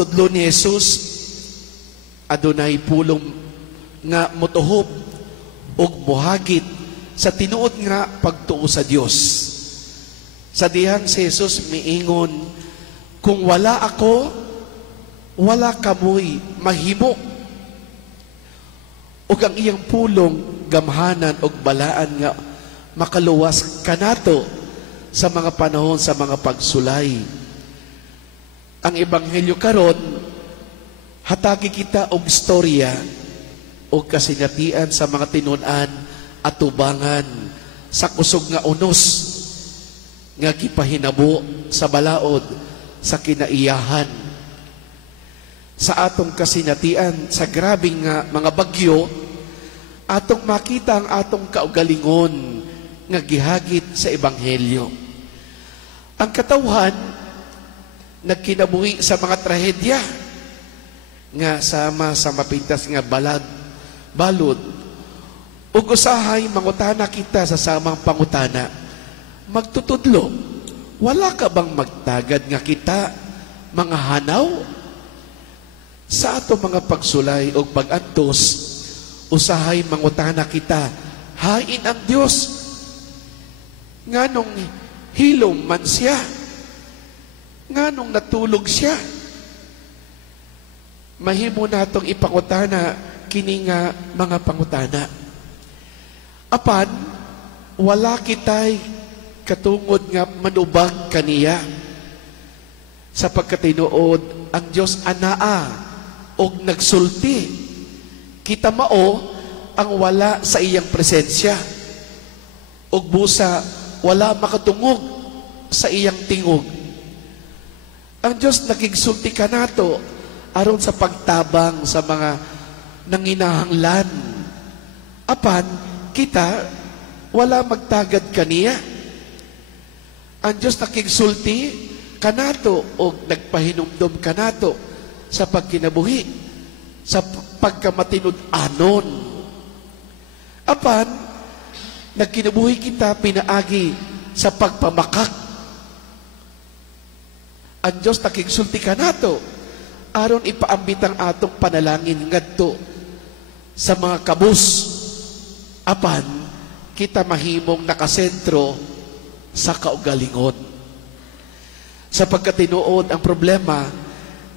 pagtudlo ni Jesus, adunay pulong nga motuhop ug muhagit sa tinuod nga pagtuo sa Dios. Sa dihang si Jesus miingon, kung wala ako, wala kamoy mahimo. Ug ang iyang pulong gamhanan ug balaan nga makaluwas kanato sa mga panahon sa mga pagsulay. Ang ebanghelyo karon hatagi kita og istorya og kasinatian sa mga tinun-an at tubangan sa kusog nga unos nga gipahinabo sa balaod sa kinaiyahan. Sa atong kasinatian sa grabing nga mga bagyo, atong makita ang atong kaugalingon nga gihagit sa ebanghelyo. Ang katawhan nagkinabuhi sa mga trahedya nga sama sa mapintas nga balod ug usahay mangutana kita sa samang pangutana, magtutudlo, wala ka bang magtagad nga kita mga hanaw? Sa ato mga pagsulay o pag-antos, usahay mangutana kita, hain ang Diyos. Nganong hilom man siya? Nganong natulog siya? Mahimo natong ipangutana kini nga mga pangutana. Apan, wala kitay katungod nga manubag kaniya. Sa pagkatinuod, ang Diyos anaa og nagsulti. Kita mao ang wala sa iyang presensya. Og busa, wala makatungog sa iyang tingog. Ang Diyos nagigsulti kanato aron sa pagtabang sa mga nanginahanglan. Apan, kita, wala magtagad kaniya. Ang Diyos nakigsulti kanato og nagpahinumdom kanato sa pagkinabuhi, sa pagkamatinud-anon. Apan, nagkinabuhi kita pinaagi sa pagpamakak. Ang Diyos nakigsulti kanato aron ipaambit ang atong panalangin ngadto sa mga kabus. Apan, kita mahimong nakasentro sa kaugalingon. Sa pagkatinuod ang problema,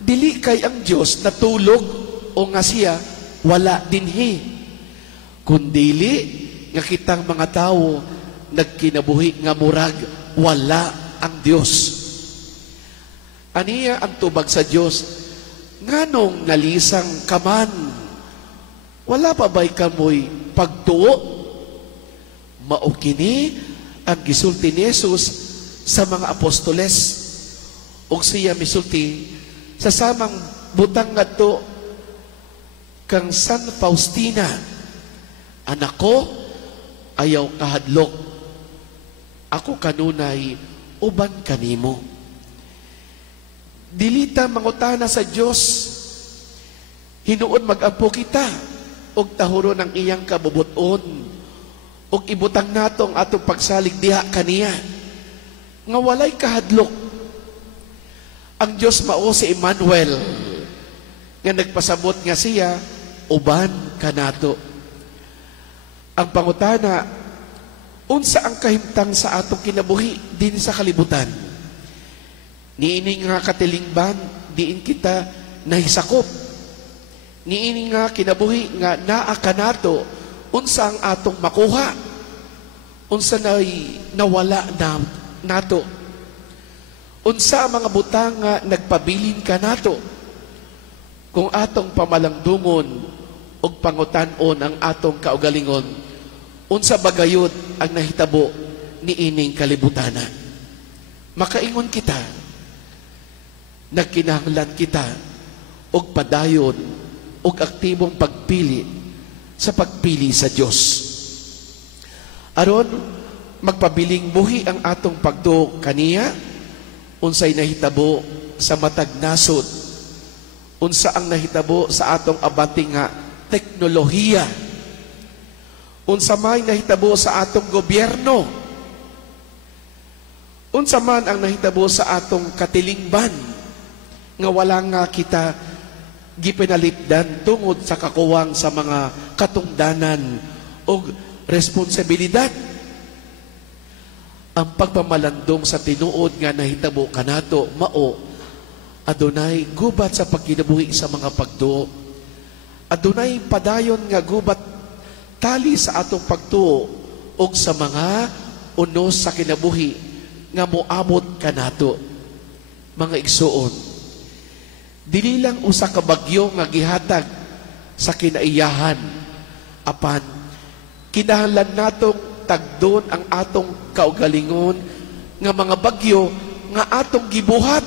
dili kay ang Diyos natulog o nga siya wala dinhi. Kundili nga kitang mga tao nagkinabuhi nga murag wala ang Diyos. Aniya ang tubag sa Diyos, nganong nalisang kaman, wala pa ba'y kamoy pagtuo? Mao kini ang gisulti ni Jesus sa mga apostoles ug siya misulti sa samang butang ngadto kang San Faustina, anak ko, ayaw kahadlok. Ako kanunay uban kanimo. Dilita mangutana sa Dios, hinuon mag-ampo kita og tahuron ang iyang kabubuton og ibutang nato ang atong pagsalig diha kaniya nga walay kahadlok. Ang Diyos mao si Emmanuel nga nagpasabot nga siya uban kanato. Ang pangutana, unsa ang kahimtang sa atong kinabuhi din sa kalibutan? Niini nga katilingban, diin kita nahisakop. Niini nga kinabuhi nga naa kanato, unsa ang atong makuha? Unsa na'y nawala na nato? Unsa ang mga butang nga nagpabilin ka nato? Kung atong pamalangdungon o pangutanon ang atong kaugalingon, unsa bagayod ang nahitabo ni ining kalibutana? Makaingon kita, nagkinahanglan kita og padayon og aktibong pagpili sa pagpili sa Dios. Aron magpabiling buhi ang atong pagtuo kaniya, unsay nahitabo sa matag nasod, unsa ang nahitabo sa atong abanting nga teknolohiya, unsa may nahitabo sa atong gobyerno, unsa man ang nahitabo sa atong katilingban, nga wala nga kita gipinalipdan tungod sa kakuwang sa mga katungdanan o responsibilidad. Ang pagpamalandong sa tinuod nga nahitabo kanato mao adunay gubat sa pagkinabuhi sa mga pagtuo. Adunay padayon nga gubat tali sa atong pagtuo o sa mga unos sa kinabuhi nga moabot kanato. Mga igsuon, dili lang usa ka bagyo nga gihatag sa kinaiyahan, apan kinahanglan natong tagdon ang atong kaugalingon nga mga bagyo nga atong gibuhat.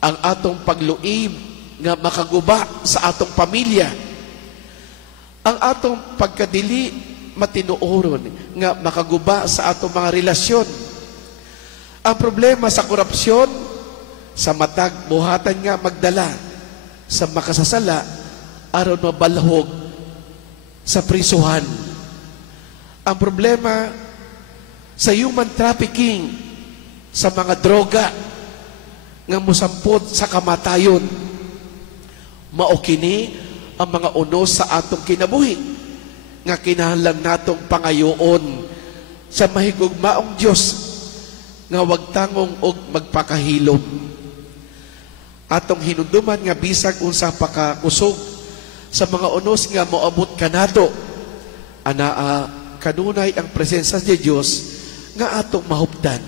Ang atong pagluib nga makaguba sa atong pamilya. Ang atong pagkadili matinuoron nga makaguba sa atong mga relasyon. Ang problema sa korupsyon, sa matag buhatan nga magdala sa makasasala aron mabalhog sa prisuhan. Ang problema sa human trafficking, sa mga droga nga musampot sa kamatayon. Mao kini ang mga unos sa atong kinabuhi nga kinahanglan natong pangayoon sa mahigugmaong Dios nga wag tangong og magpakahilom. Atong hinumduman nga bisag unsa pa ka kusog sa mga unos nga moabot kanato, anaa kanunay ang presensya ni Dios nga atong mahupdan.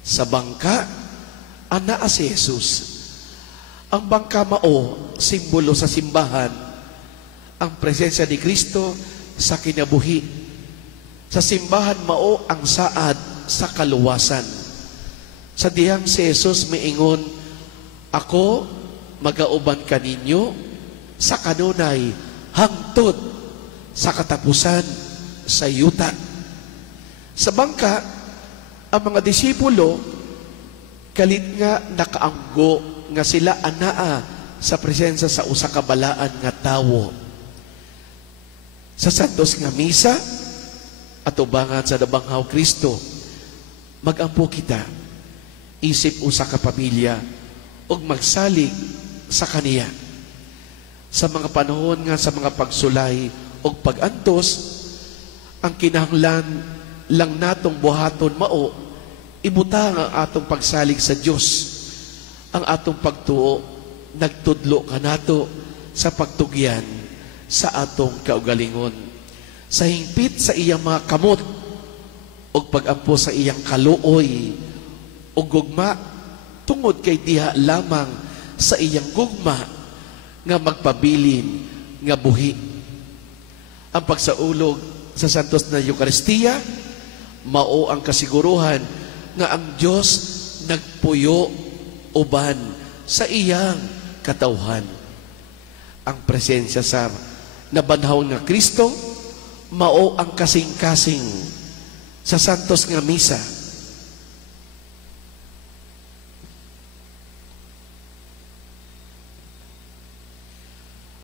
Sa bangka anaa si Jesus. Ang bangka mao simbolo sa simbahan, ang presensya ni Kristo sa kinabuhi. Sa simbahan mao ang saad sa kaluwasan. Sa dihang si Jesus miingon, ako magauban kaninyo sa kanunay hangtod sa katapusan sa yuta. Sa bangka, ang mga disipulo kalit nga nakaanggo nga sila anaa sa presensya sa usa ka balaan nga tawo. Sa santos nga misa at ubangan sa Dabanghaw Kristo, magampo kita, isip usa ka pamilya ug magsalig sa kaniya. Sa mga panahon nga sa mga pagsulay ug pagantos, ang kinahanglan lang natong buhaton mao ibutang ang atong pagsalig sa Dios. Ang atong pagtuo nagtudlo kanato sa pagtugyan sa atong kaugalingon. Sa hingpit sa iyang mga kamot o pagampo sa iyang kaluoy o gugma tungod kay diha lamang sa iyang gugma nga magpabilin nga buhi. Ang pagsaulog sa santos na Eucharistia mao ang kasiguruhan nga ang Dios nagpuyo uban sa iyang katawhan. Ang presensya sa nabanhaw nga Kristo mao ang kasing-kasing sa santos nga misa